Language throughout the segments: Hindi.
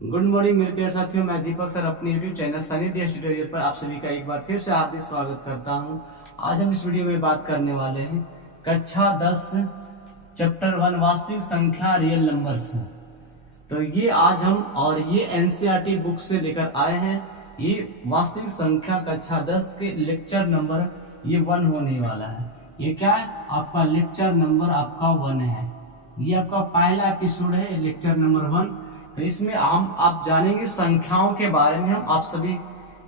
गुड मॉर्निंग मेरे प्यारे साथियों, मैं दीपक सर अपने YouTube channel Sunny DS tutorial पर आप सभी का एक बार फिर से हार्दिक स्वागत करता हूं। आज हम इस वीडियो में बात करने वाले हैं कक्षा 10 चैप्टर 1 वास्तविक संख्या रियल नंबर्स। तो ये आज हम और ये एनसीईआरटी बुक से लेकर आए हैं। ये वास्तविक संख्या कक्षा 10 के लेक्चर नंबर ये 1 होने वाला है। ये क्या है? आपका लेक्चर नंबर आपका 1 है। ये आपका पहला एपिसोड है, लेक्चर नंबर 1। तो इसमें आप जानेंगे संख्याओं के बारे में। हम आप सभी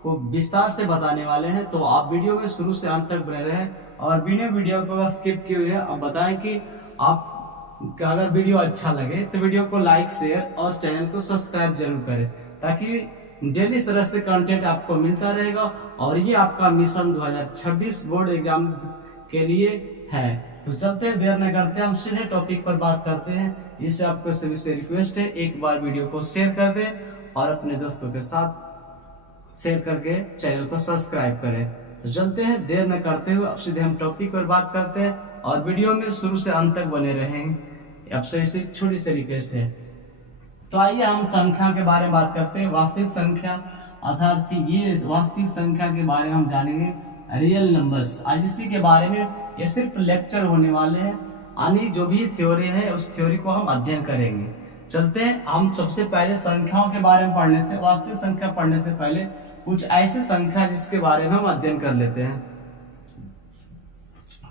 को विस्तार से बताने वाले हैं, तो आप वीडियो में शुरू से अंत तक बने रहें और वीडियो को स्किप किए हुए अब बताएं कि आप अगर वीडियो अच्छा लगे तो वीडियो को लाइक शेयर और चैनल को सब्सक्राइब जरूर करें, ताकि डेली इस तरह से कंटेंट आपको मिलता रहेगा। और ये आपका मिशन 2026 बोर्ड एग्जाम के लिए है। तो चलते हैं, देर न करते हैं, हम सीधे टॉपिक पर बात करते हैं। इससे आपको सभी से रिक्वेस्ट है, एक बार वीडियो को शेयर कर दें और अपने दोस्तों के साथ शेयर करके चैनल को सब्सक्राइब करें। तो चलते हैं, देर न करते हुए अब सीधे हम टॉपिक पर बात करते हैं और वीडियो में शुरू से अंत तक बने रहेंगे। अब से छोटी सी रिक्वेस्ट है। तो आइए हम संख्या के बारे में बात करते हैं। वास्तविक संख्या अर्थात ये वास्तविक संख्या के बारे में हम जानेंगे, रियल नंबर्स। आज इसी के बारे में ये सिर्फ लेक्चर होने वाले हैं, यानी जो भी थ्योरी है उस थ्योरी को हम अध्ययन करेंगे। चलते हैं, हम सबसे पहले संख्याओं के बारे में पढ़ने से, वास्तविक संख्या पढ़ने से पहले कुछ ऐसे संख्या जिसके बारे में हम अध्ययन कर लेते हैं।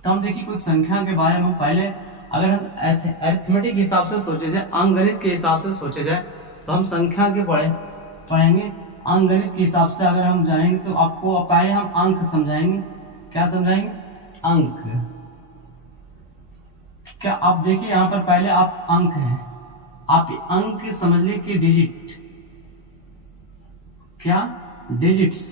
तो हम देखिए कुछ संख्या के बारे में हम पहले, अगर हम अरिथमेटिक हिसाब से सोचे जाए, अंकगणित के हिसाब से सोचे जाए, तो हम संख्या के पढ़ेंगे अंकगणित के हिसाब से। अगर हम जाएंगे तो आपको पहले हम अंक समझाएंगे। क्या समझाएंगे? अंक। क्या आप देखिए यहाँ पर पहले आप अंक है, आप अंक समझ लीजिए कि डिजिट, क्या डिजिट्स।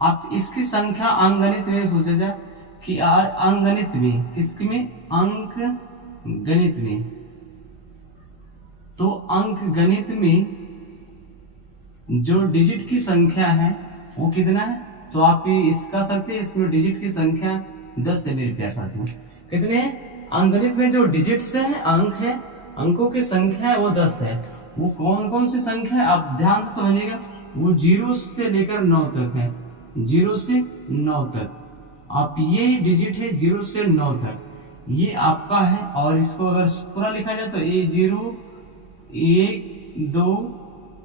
आप इसकी संख्या अंकगणित में सोचा जाए कि अंकगणित में, किसकी में? अंक गणित में। तो अंक गणित में जो डिजिट की संख्या है वो कितना है? तो आप इसका सकते हैं, इसमें डिजिट की संख्या 10 है मेरे प्यारे साथियों। कितने अंकगणित में जो डिजिट्स है, अंक है, अंकों की संख्या है वो 10 है। वो कौन कौन सी संख्या है आप ध्यान से समझिएगा। वो 0 से लेकर 9 तक है, 0 से 9 तक। आप ये डिजिट है 0 से 9 तक, ये आपका है। और इसको अगर पूरा लिखा जाए तो ये 0 1 2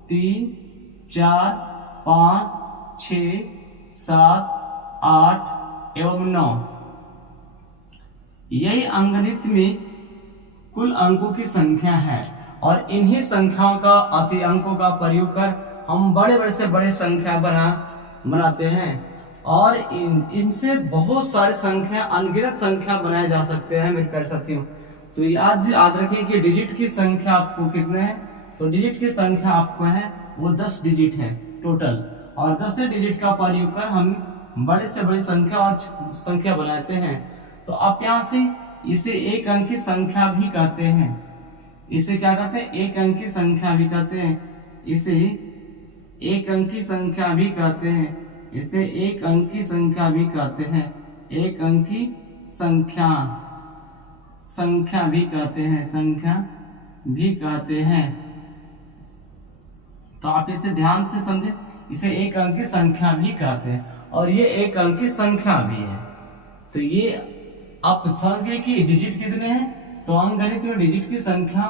3 4 5 6 7 8 एवं 9, यही अंकगणित में कुल अंकों की संख्या है। और इन्हीं संख्याओं का अति अंकों का प्रयोग कर हम बड़े से बड़े संख्या बनाते हैं। और इनसे बहुत सारी संख्या, अनगिनत संख्या बनाए जा सकते हैं मेरे प्यारे साथियों। तो आज याद रखिए कि डिजिट की संख्या आपको कितने हैं? तो डिजिट की संख्या आपको है वो 10 डिजिट है टोटल। और 10 डिजिट का प्रयोग कर हम बड़े से बड़ी संख्या और संख्या बनाते हैं। तो आप यहाँ से इसे एक अंक की संख्या भी कहते हैं। इसे क्या कहते हैं? एक अंक की संख्या भी कहते हैं। इसे एक अंक की संख्या भी कहते हैं। इसे एक अंक की संख्या भी कहते हैं। एक अंक की संख्या भी कहते हैं, संख्या भी कहते हैं। तो आप इसे ध्यान से समझे, इसे एक अंक की संख्या भी कहते हैं और ये एक अंक की संख्या भी है। तो ये आप समझ गए कि डिजिट कितने हैं। तो अंकगणित में डिजिट की संख्या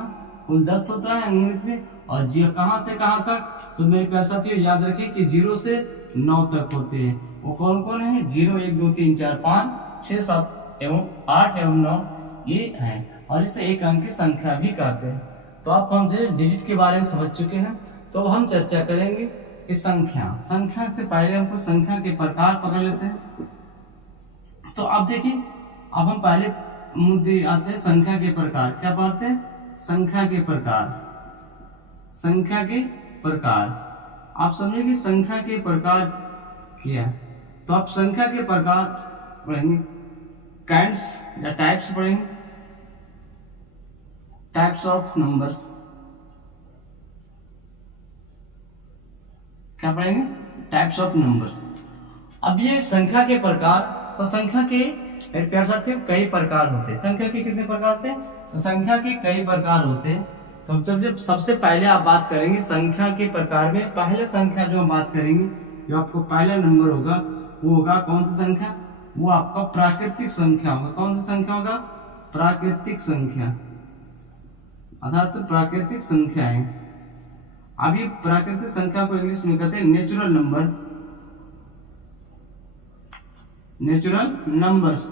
कुल 10 होता है अंकगणित में। और जी कहां से कहां तक? तो मेरे प्यारे साथियों याद रखिए कि 0 से 9 तक होते हैं। वो कौन कौन है? 0 1 2 3 4 5 6 7 एवं 8 एवं 9 ये है। और इसे एक अंक की संख्या भी कहते हैं। तो आप हम डिजिट के बारे में समझ चुके हैं। तो हम चर्चा करेंगे कि संख्या से पहले हमको संख्या के प्रकार पकड़ लेते हैं। तो आप देखिए, अब हम पहले मुद्दे आते हैं संख्या के प्रकार। क्या पढ़ते हैं? संख्या के प्रकार। संख्या के प्रकार आप समझे कि संख्या के प्रकार क्या है। तो आप संख्या के प्रकार पढ़ेंगे, काइंड्स या टाइप्स पढ़ेंगे, टाइप्स ऑफ नंबर्स। क्या पढ़ेंगे? Types of numbers. अब ये संख्या के प्रकार, तो संख्या के प्यारे साथियों कई प्रकार होते हैं। संख्या के कितने प्रकार होते हैं? तो संख्या के कई प्रकार होते हैं। तो हम जब सबसे पहले आप बात करेंगे संख्या के प्रकार में, पहले संख्या जो हम बात करेंगे, जो आपको पहला नंबर होगा वो होगा कौन सा संख्या, वो आपका प्राकृतिक संख्या होगा। कौन सा संख्या होगा, प्राकृतिक संख्या, अर्थात प्राकृतिक संख्या है। अभी प्राकृतिक संख्या को इंग्लिश में कहते हैं natural number, natural numbers,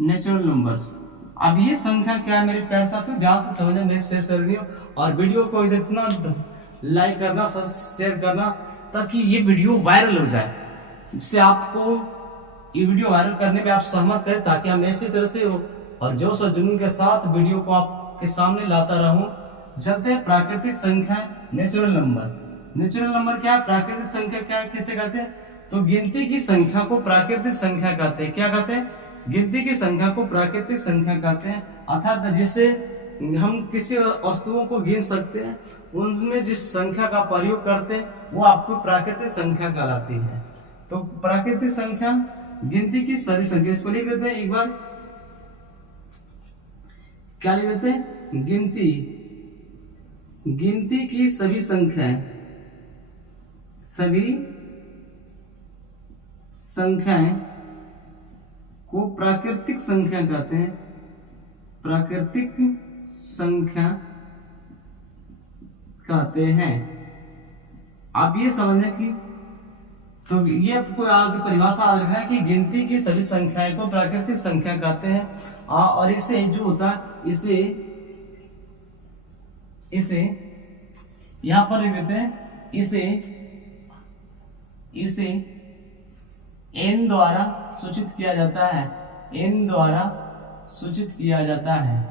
natural numbers. अब ये संख्या क्या है मेरे प्यारे साथियों, ध्यान से समझना, मेरे शेयर सरनियों, और वीडियो को इतना लाइक करना, शेयर करना, ताकि ये वीडियो वायरल हो जाए, जिससे आपको ये वीडियो वायरल करने पे आप सहमत है, ताकि हम ऐसी तरह से और जोश और जुनून के साथ वीडियो को आपके सामने लाता रहूं। चलते हैं प्राकृतिक संख्या, नेचुरल नंबर। नेचुरल नंबर क्या है, प्राकृतिक संख्या क्या है, किसे कहते हैं, तो गिनती की संख्या को प्राकृतिक संख्या कहते हैं। क्या कहते हैं, गिनती की संख्या को प्राकृतिक संख्या कहते हैं, अर्थात जिसे हम किसी वस्तुओं को गिन सकते हैं, उनमें जिस संख्या का प्रयोग करते हैं वो आपको प्राकृतिक संख्या कहलाती है। तो प्राकृतिक संख्या गिनती की सभी संख्या, इसको लिख देते हैं एक बार, क्या लिख देते हैं, गिनती, गिनती की सभी संख्याएं, सभी संख्याएं को प्राकृतिक संख्या कहते हैं, प्राकृतिक संख्या कहते हैं। आप ये समझना कि तो ये आपको आगे परिभाषा याद रखना है कि गिनती की सभी संख्याएं को प्राकृतिक संख्या कहते हैं। और इसे जो होता है, इसे यहां पर लिख देते हैं, इसे n द्वारा सूचित किया जाता है, n द्वारा सूचित किया जाता है,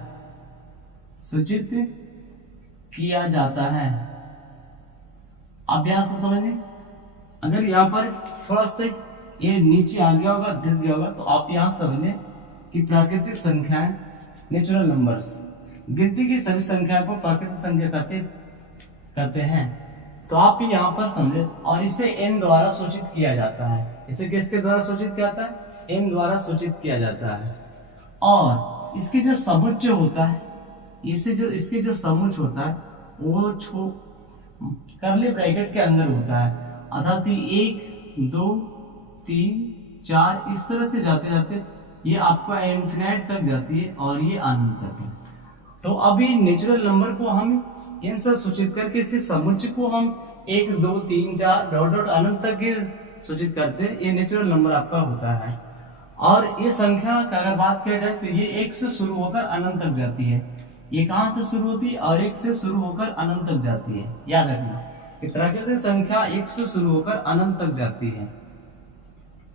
सूचित किया जाता है। अभ्यास से समझिए, अगर यहाँ पर थोड़ा सा ये नीचे आ गया होगा, गिर गया होगा, तो आप यहाँ समझिए कि प्राकृतिक संख्याएं, नेचुरल नंबर्स, गिनती की सभी संख्या को प्राकृतिक संख्या कहते हैं। तो आप यहाँ पर समझे, और इसे n द्वारा सूचित किया जाता है। इसे किसके द्वारा सूचित किया जाता है, n द्वारा सूचित किया जाता है। और इसके जो समुच्चय होता है, इसके जो समुच्चय होता है वो कर्ली ब्रैकेट के अंदर होता है, अर्थात 1 2 3 4 इस तरह से जाते जाते ये आपका इन्फिनिट तक जाती है और ये अनंत तक है। तो अभी नेचुरल नंबर को हम इनसे सूचित करके इसी समुच्चय को हम 1 2 3 4 डॉट डॉट अनंत तक सूचित करते हैं, ये नेचुरल नंबर आपका होता है। और ये संख्या का अगर बात किया जाए तो ये 1 से शुरू होकर अनंत तक जाती है। ये कहां से शुरू होती है, और 1 से शुरू होकर अनंत तक जाती है। याद रखना कि प्राकृतिक संख्या 1 से शुरू होकर अनंत तक जाती है।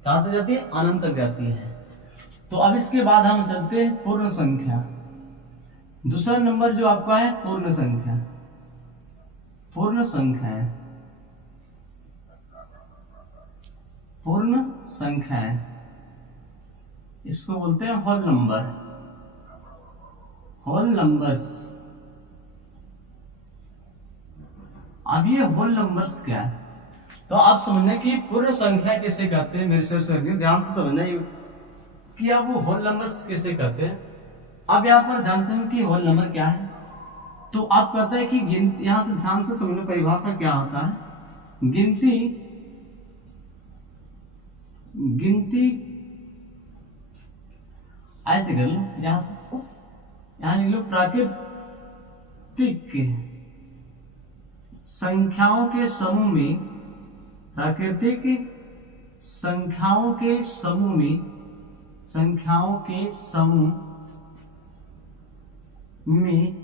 कहां से जाती है, अनंत तक जाती है। तो अब इसके बाद हम चलते हैं पूर्ण संख्या। दूसरा नंबर जो आपका है पूर्ण संख्या, पूर्ण संख्या है, पूर्ण संख्या है, इसको बोलते हैं होल नंबर, होल नंबर्स। अब ये होल नंबर्स क्या है, तो आप समझना कि पूर्ण संख्या किसे कहते हैं। मेरे सर ध्यान से समझना कि आप वो होल नंबर्स किसे कहते हैं। अब यहाँ पर ध्यान से कि होल नंबर क्या है, तो आप कहते हैं कि गिनती, यहां से ध्यान से समझना परिभाषा क्या होता है। गिनती, गिनती ऐसे कर लो, यहां से यहां लिख लो, प्राकृतिक संख्याओं के समूह में, प्राकृतिक संख्याओं के समूह में, संख्याओं के समूह में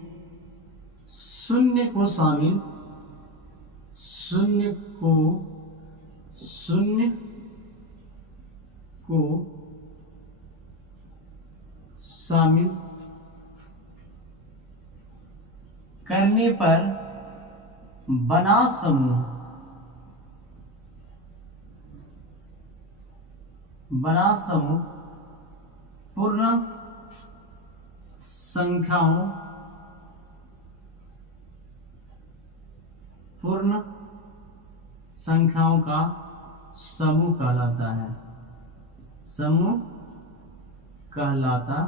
शून्य को शामिल, शून्य को शामिल करने पर बना समूह, बना समूह पूर्ण संख्याओं, पूर्ण संख्याओं का समूह कहलाता है, समूह कहलाता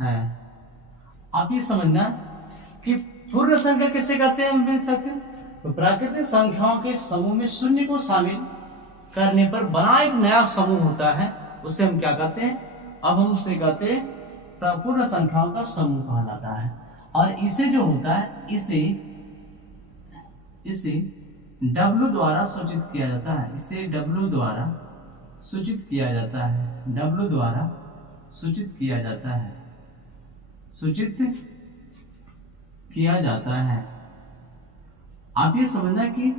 है। आप ये समझना कि पूर्ण संख्या किसे कहते हैं मेरे साथियों? तो प्राकृतिक संख्याओं के समूह में शून्य को शामिल करने पर बना एक नया समूह होता है, उसे हम क्या कहते हैं? अब हम उसे कहते हैं पूर्ण संख्याओं का समूह कहलाता है। और इसे जो होता है इसे W द्वारा सूचित किया जाता है। इसे W द्वारा सूचित किया जाता है। W द्वारा सूचित किया जाता है। सूचित किया जाता है। आप ये समझना कि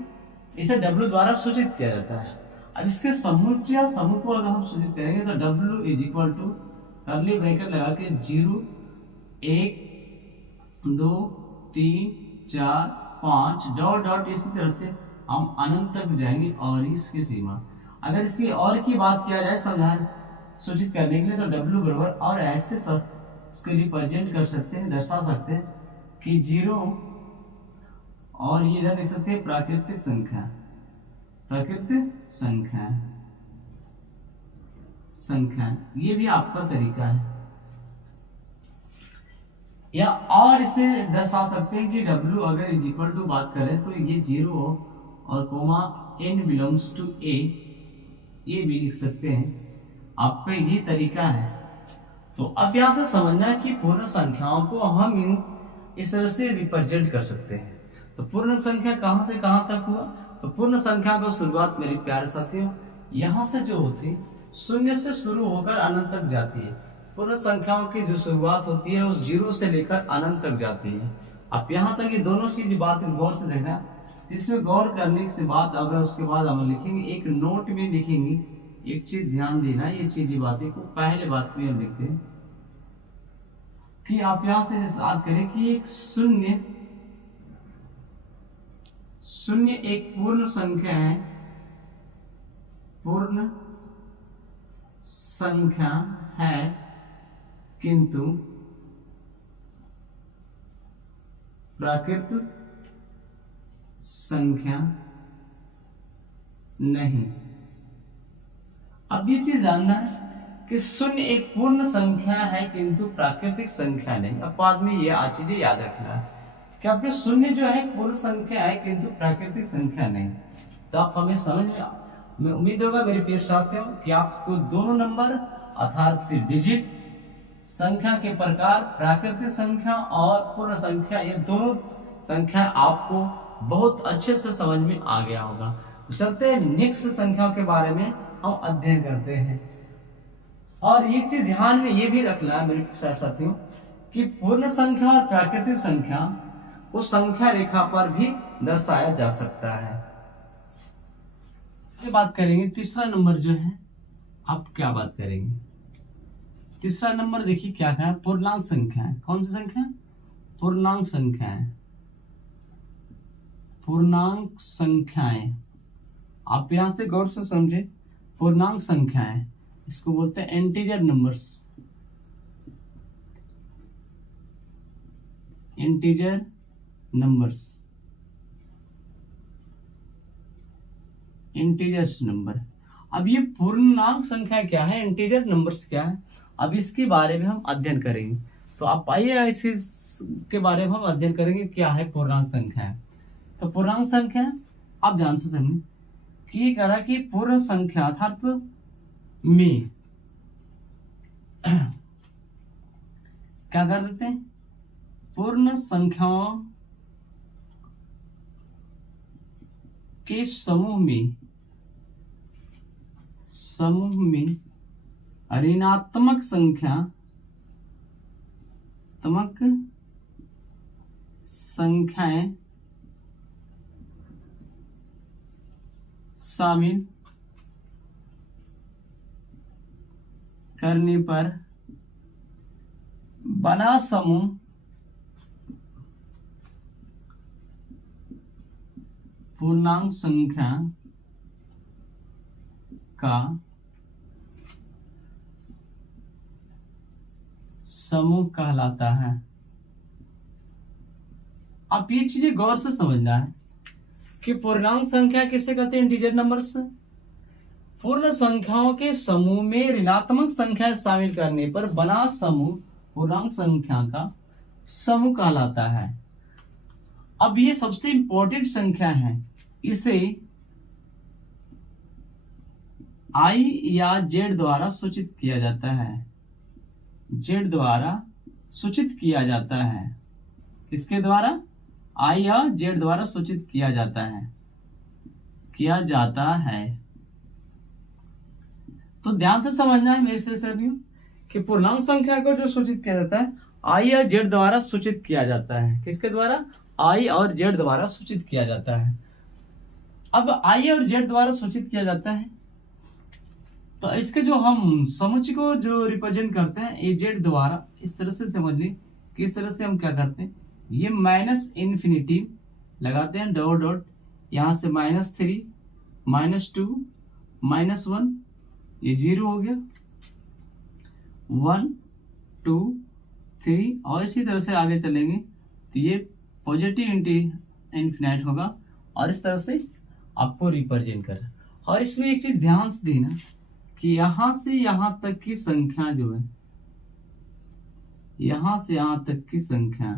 इसे W द्वारा सूचित किया जाता है। अब इसके समूह या समूह को अगर हम सूचित करेंगे तो W is equal to curly bracket लगा के 0 1 2 3 4 5 डॉट डॉट इसी तरह से हम अनंत तक जाएंगे। और इसकी सीमा अगर इसकी और की बात किया जाए समझाने सूचित करने के लिए तो W बराबर और ऐसे इसके रिप्रेजेंट कर सकते हैं, दर्शा सकते हैं कि 0 और ये इधर लिख सकते हैं प्राकृतिक संख्या। प्राकृतिक संख्या ये भी आपका तरीका है। या और इसे दर्शा सकते हैं कि W अगर इज इक्वल टू बात करें तो ये 0 और comma n belongs to a, ये भी लिख सकते हैं। आपका ये तरीका है। तो अब यहां से समझना है कि पूर्ण संख्याओं को हम इस तरह से रिप्रेजेंट कर सकते हैं। तो पूर्ण संख्या कहां से कहां तक हुआ? तो पूर्ण संख्या की शुरुआत मेरे प्यारे साथियों यहां से जो होती शून्य से शुरू होकर अनंत तक जाती है। पूर्ण संख्याओं की जो शुरुआत होती है वो 0 से लेकर अनंत तक जाती है। अब यहाँ तक ये दोनों चीज बात गौर से देखना। इसमें गौर करने के बाद अगर उसके बाद हम लिखेंगे एक नोट में लिखेंगे, एक चीज ध्यान देना, ये चीज बातें को पहले बात में हम लिखते हैं कि आप यहाँ से याद करें कि एक शून्य एक पूर्ण संख्या है। पूर्ण संख्या है किंतु प्राकृतिक संख्या नहीं। अब ये चीज जानना है कि शून्य एक पूर्ण संख्या है किंतु प्राकृतिक संख्या नहीं। अब बाद में ये चीजें याद रखना है कि आपके शून्य जो है पूर्ण संख्या है किंतु प्राकृतिक संख्या नहीं। तो आप हमें समझ में उम्मीद होगा मेरे प्रिय साथियों कि आपको दोनों नंबर अर्थात डिजिट संख्या के प्रकार प्राकृतिक संख्या और पूर्ण संख्या, ये दोनों संख्या आपको बहुत अच्छे से समझ में आ गया होगा। तो चलते हैं नेक्स्ट संख्याओं के बारे में हम अध्ययन करते हैं। और एक चीज ध्यान में ये भी रखना है मेरे साथियों कि पूर्ण संख्या और प्राकृतिक संख्या को संख्या रेखा पर भी दर्शाया जा सकता है। ये बात करेंगे तीसरा नंबर जो है, आप क्या बात करेंगे? तीसरा नंबर देखिए क्या है, पूर्णांक संख्या है। कौन सी संख्या? पूर्णांक संख्या है। पूर्णांक संख्याएं आप यहां से गौर से समझे। पूर्णांक संख्याएं इसको बोलते हैं integer numbers. Integer numbers, integers number. अब ये पूर्णांक संख्या क्या है, इंटीजर नंबर्स क्या है, अब इसके बारे में हम अध्ययन करेंगे। तो आप आइए इसके बारे में हम अध्ययन करेंगे क्या है पूर्णांक संख्या है। तो पूर्णांक संख्या आप ध्यान से समझें कि ये कह रहा कि पूर्ण संख्या अर्थात में क्या कर देते हैं, पूर्ण संख्याओं के समूह में ऋणात्मक संख्याएं शामिल करने पर बना समूह पूर्णांक संख्या का समूह कहलाता है। अब ये चीजें गौर से समझना है कि पूर्णांक संख्या किसे कहते हैं, इंटीजर नंबर्स। पूर्ण संख्याओं के समूह में ऋणात्मक संख्या शामिल करने पर बना समूह पूर्णांक संख्या का समूह कहलाता है। अब ये सबसे इंपॉर्टेंट संख्या है, इसे I या Z द्वारा सूचित किया जाता है। Z द्वारा सूचित किया जाता है। किसके द्वारा? I या Z द्वारा सूचित किया जाता है। तो ध्यान से समझना है मेरे से साथियों कि पूर्णांक संख्या को जो सूचित किया जाता है I या Z द्वारा सूचित किया जाता है। किसके द्वारा? I और Z द्वारा सूचित किया जाता है। अब I और Z द्वारा सूचित किया जाता है तो इसके जो हम समुच्चय को जो रिप्रेजेंट करते हैं ए Z द्वारा, इस तरह से समझ ली। किस तरह से हम क्या करते हैं, ये माइनस इन्फिनिटी लगाते हैं, डॉट डॉट, यहाँ से -3 -2 -1, ये 0 हो गया, 1 2 3 और इसी तरह से आगे चलेंगे तो ये पॉजिटिव इन्फिनाइट होगा और इस तरह से आपको रिप्रेजेंट कर। और इसमें एक चीज ध्यान से देना कि यहाँ से यहाँ तक की संख्या जो है, यहाँ से यहाँ तक की संख्या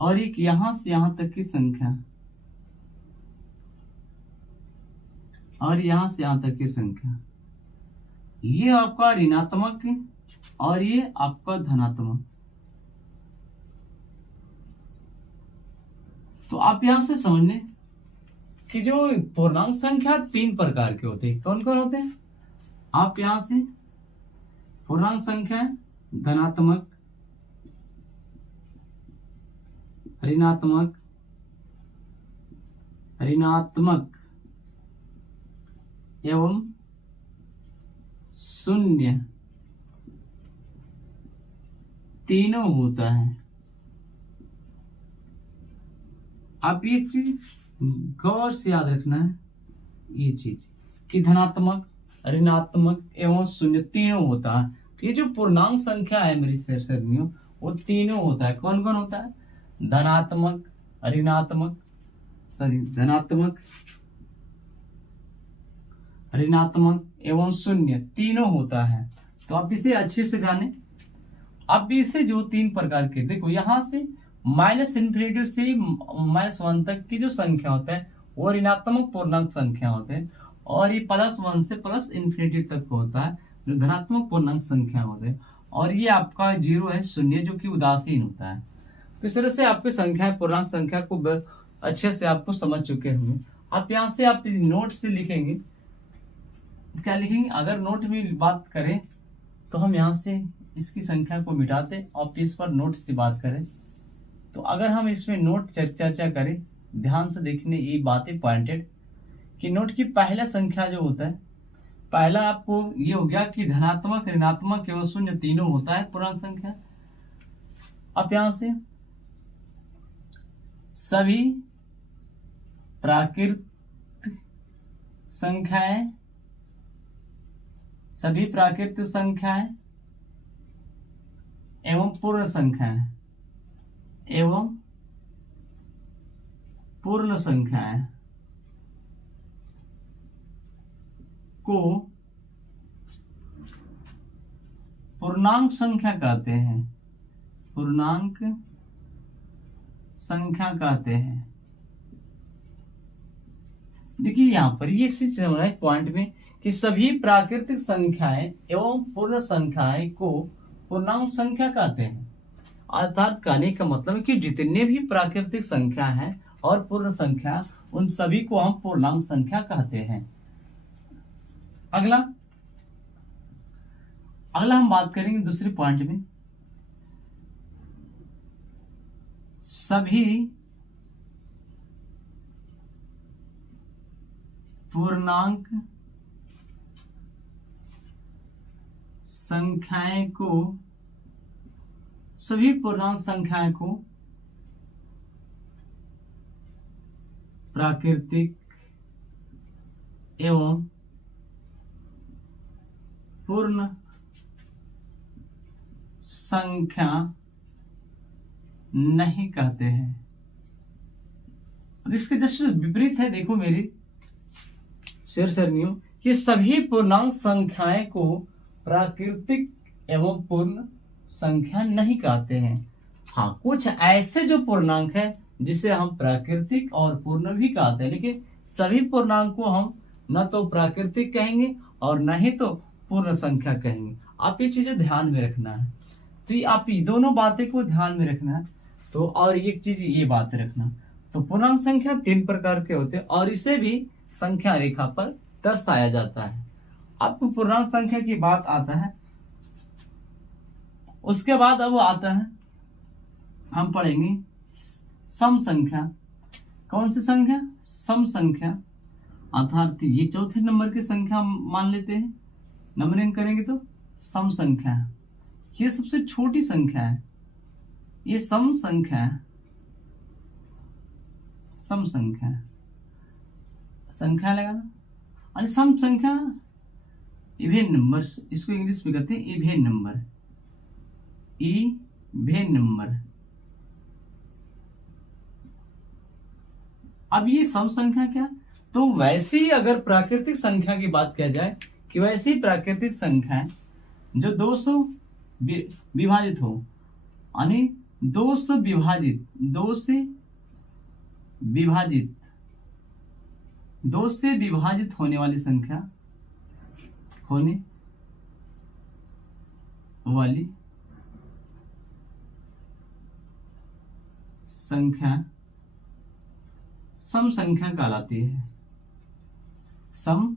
और एक यहाँ से यहाँ तक की संख्या और यहाँ से यहाँ तक की संख्या, ये आपका ऋणात्मक और ये आपका धनात्मक। तो आप यहां से समझ लें कि जो पूर्णांक संख्या 3 प्रकार के होते हैं। कौन कौन होते हैं? आप यहां से पूर्णांक संख्या धनात्मक, ऋणात्मक, ऋणात्मक एवं शून्य तीनों होता है। आप ये चीज गौर से याद रखना है, ये चीज कि धनात्मक, ऋणात्मक एवं शून्य तीनों होता है। ये जो पूर्णांक संख्या है मेरी सरसरनियों, वो तीनों होता है। कौन कौन होता है? धनात्मक, धनात्मक, ऋणात्मक एवं शून्य तीनों होता है। तो आप इसे अच्छे से जाने। अब इसे जो 3 प्रकार के, देखो यहाँ से -∞ से -1 तक की जो संख्या होता है वो ऋणात्मक पूर्णांक संख्या होते हैं और ये +1 से +∞ तक होता है जो धनात्मक पूर्णांक संख्या होते हैं और ये आपका 0 है, शून्य जो कि उदासीन होता है। तो इस तरह से आपकी संख्या पूर्णांक संख्या को अच्छे से आपको समझ चुके होंगे। आप यहाँ से आप नोट से लिखेंगे, क्या लिखेंगे? अगर नोट में बात करें तो हम यहाँ से इसकी संख्या को मिटाते और इस पर नोट से बात करें तो अगर हम इसमें नोट चर्चा करें, ध्यान से देखने ये बातें पॉइंटेड कि नोट की पहला संख्या जो होता है, पहला आपको ये हो गया कि धनात्मक, ऋणात्मक एवं शून्य तीनों होता है पूर्णांक संख्या। अब यहां से सभी प्राकृतिक संख्याएं, सभी प्राकृतिक संख्याएं एवं पूर्ण संख्याएं एवं पूर्ण संख्याएं को पूर्णांक संख्या कहते हैं। पूर्णांक संख्या कहते हैं। देखिए यहाँ पर ये चीज होना है पॉइंट में कि सभी प्राकृतिक संख्याएं एवं पूर्ण संख्याएं को पूर्णांक संख्या कहते हैं। अर्थात कहने का मतलब है कि जितने भी प्राकृतिक संख्या हैं और पूर्ण संख्या, उन सभी को हम पूर्णांक संख्या कहते हैं। अगला हम बात करेंगे दूसरे पॉइंट में, सभी पूर्णांक संख्याएं को, सभी पूर्णांक संख्याएं को प्राकृतिक एवं पूर्ण संख्या नहीं कहते हैं। अब इसके जस्ट विपरीत है, देखो मेरी सरनियों, कि सभी पूर्णांक संख्याएं को प्राकृतिक एवं पूर्ण संख्या नहीं कहते हैं। हाँ, कुछ ऐसे जो पूर्णांक है जिसे हम प्राकृतिक और पूर्ण भी कहते हैं, लेकिन सभी पूर्णांक को हम न तो प्राकृतिक कहेंगे और न ही तो पूर्ण संख्या कहेंगे। आप ये चीजें ध्यान में रखना है। तो ये आप ये दोनों बातें को ध्यान में रखना है। तो और एक चीज ये बात रखना, तो पूर्णांक संख्या 3 प्रकार के होते हैं और इसे भी संख्या रेखा पर दर्शाया जाता है। अब पूर्णांक संख्या की बात आता है, उसके बाद अब आता है हम पढ़ेंगे सम संख्या। कौन सी संख्या? सम संख्या, अर्थात ये चौथे नंबर की संख्या मान लेते हैं, नंबरिंग करेंगे तो सम संख्या, ये सबसे छोटी संख्या है, ये सम संख्या है। सम संख्या संख्या लगाना, और सम संख्या इवेन नंबर, इसको इंग्लिश में कहते हैं इवेन नंबर, इवेन नंबर। अब ये सम संख्या क्या? तो वैसी ही अगर प्राकृतिक संख्या की बात किया जाए कि वैसी प्राकृतिक संख्या है जो 2 से विभाजित हो, यानी 2 से विभाजित, 2 से विभाजित, 2 से विभाजित होने वाली संख्या, होने वाली संख्या सम संख्या कहलाती है। सम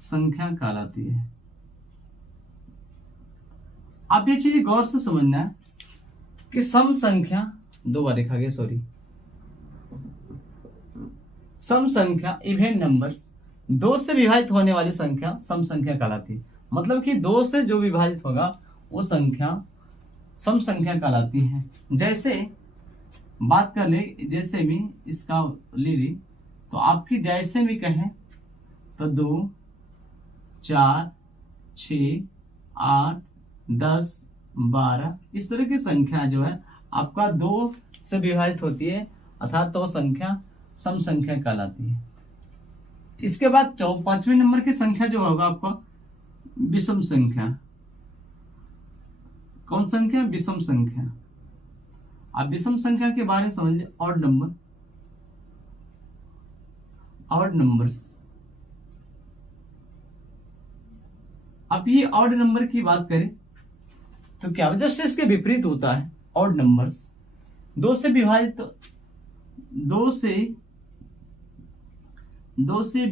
संख्या कहलाती है। आप ये चीज गौर से समझना है कि सम संख्या, 2 बार लिखा गया, सॉरी, सम संख्या इवेन नंबर्स, 2 से विभाजित होने वाली संख्या सम संख्या कहलाती है। मतलब कि 2 से जो विभाजित होगा वो संख्या सम संख्या कहलाती है। जैसे बात कर ले, जैसे भी इसका ले ली, तो आपकी जैसे भी कहें तो 2, 4, 6, 8, 10, 12 इस तरह की संख्या जो है आपका 2 से विभाजित होती है, अर्थात तो संख्या सम संख्या कहलाती है। इसके बाद 5वें नंबर की संख्या जो होगा आपका विषम संख्या। कौन संख्या? विषम संख्या। आप विषम संख्या के बारे में समझिए, ऑड नंबर, ऑड नंबर्स। अब ये ऑड नंबर की बात करें तो क्या जस्ट इसके विपरीत होता है। ऑड नंबर्स 2 से विभाजित, 2 से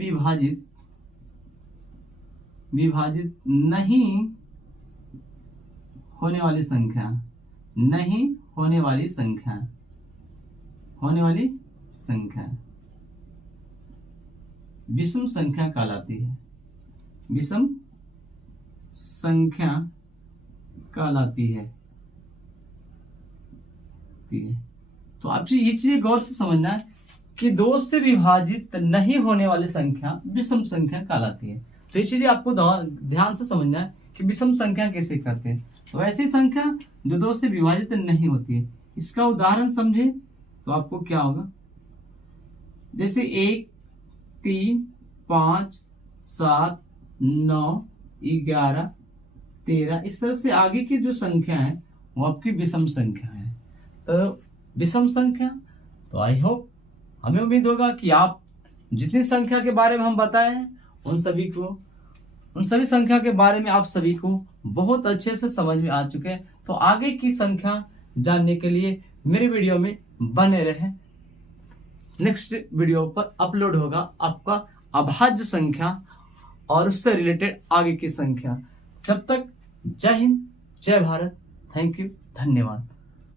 विभाजित नहीं होने वाली संख्या, नहीं होने वाली संख्या, होने वाली संख्या विषम संख्या कहलाती है। विषम संख्या कहलाती है। तो आपसे ये चीज गौर से समझना है कि 2 से विभाजित नहीं होने वाली संख्या विषम संख्या कहलाती है। तो ये चीज आपको ध्यान से समझना है कि विषम संख्या कैसे करते हैं। तो ऐसी संख्या जो 2 से विभाजित नहीं होती है। इसका उदाहरण समझे तो आपको क्या होगा, जैसे 1, 3, 5, 7, 9, 11, 13 इस तरह से आगे की जो संख्या है वो आपकी विषम संख्या है। तो विषम संख्या, तो आई होप, हमें उम्मीद होगा कि आप जितनी संख्या के बारे में हम बताए हैं उन सभी संख्या के बारे में आप सभी को बहुत अच्छे से समझ में आ चुके हैं। तो आगे की संख्या जानने के लिए मेरे वीडियो में बने रहें। नेक्स्ट वीडियो पर अपलोड होगा आपका अभाज्य संख्या और उससे रिलेटेड आगे की संख्या। जब तक जय हिंद, जय भारत, थैंक यू, धन्यवाद।